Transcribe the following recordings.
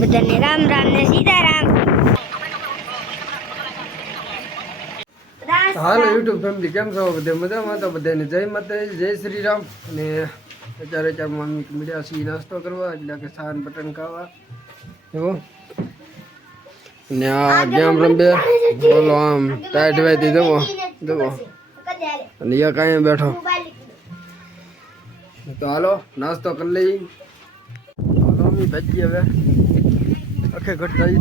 બધાને રામ રામ ને સીતારામ. હાલો YouTube family કેમ છો? બધે મજામાં? તો બધાને જય માતાજી જય શ્રી રામ અને અત્યારે ચાર મમ્મી મીડિયા સી નાસ્તો કરવા એટલે કે સાન બટન ખાવા. એવો? ને આ ગેમ રમે બોલો આમ ટાઈટ વાયથી જવો જવો અને યા કાંઈ બેઠો? તો હાલો નાસ્તો કરી લઈ અમી ભાજી હવે. આખે ઘટ જાય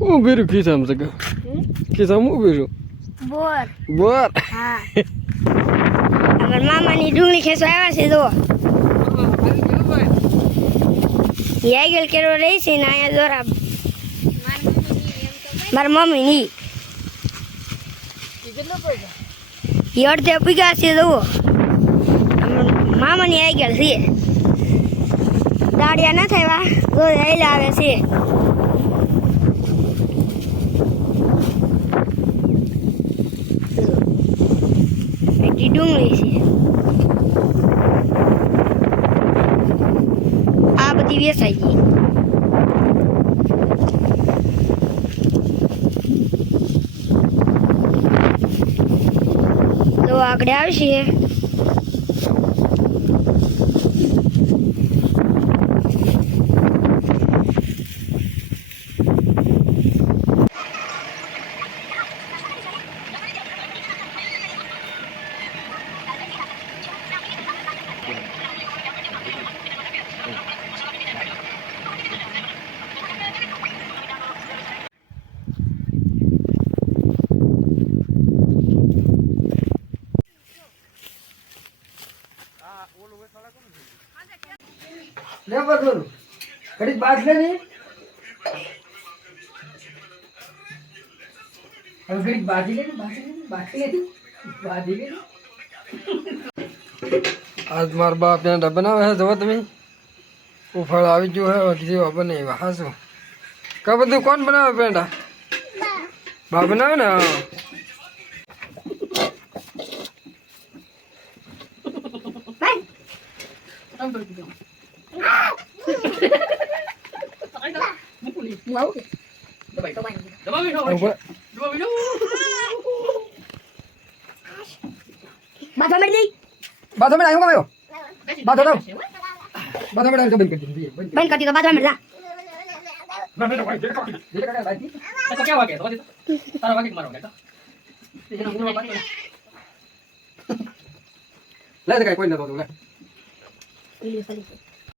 હું બીરું ખીસામ છે ખીસામ હું બીરું બોર. બોર? હા. મામાની ડુંગળી ખેસો આવ્યા છે જો યાગલ કેરો રહી છે ને અહીંયા દોરા મારા મમ્મી ની ઈ અડધે પીગા છે જુઓ. મામાની આગળ છે. દાડિયા ના થાય રોજ હેલા આવે છે. ડુંગળી છે. આ બધી વેસાઈ ગઈ. તો આગળ આવશે. લે બધું. ઘડીક બાદ લે ને. હવે ઘડીક બાજી લે ને, બાજી લે ને બાજી લે ને. બાજી લે ને. આજ મારા બાપ પેંડા બનાવે છે જો તમે. ઉફળ આવી ગયું હે હજી જેવા નહીં હાસું કા બધું કોણ બનાવે પેંડા? બા બનાવે ને? બાધો મેડી બાધો મેડ આવ્યો કયો બાધો દો બાધો મેડ બંધ કરી દીધી બંધ કરી દીધો બાધો મેડ લા ના મેડ ભાઈ દેખો દેખો કાકા ભાઈ તો ક્યાં વાગે તો તારા વાગે મારો બેટા લે તો કોઈ ન દો લે. Lili Felipe.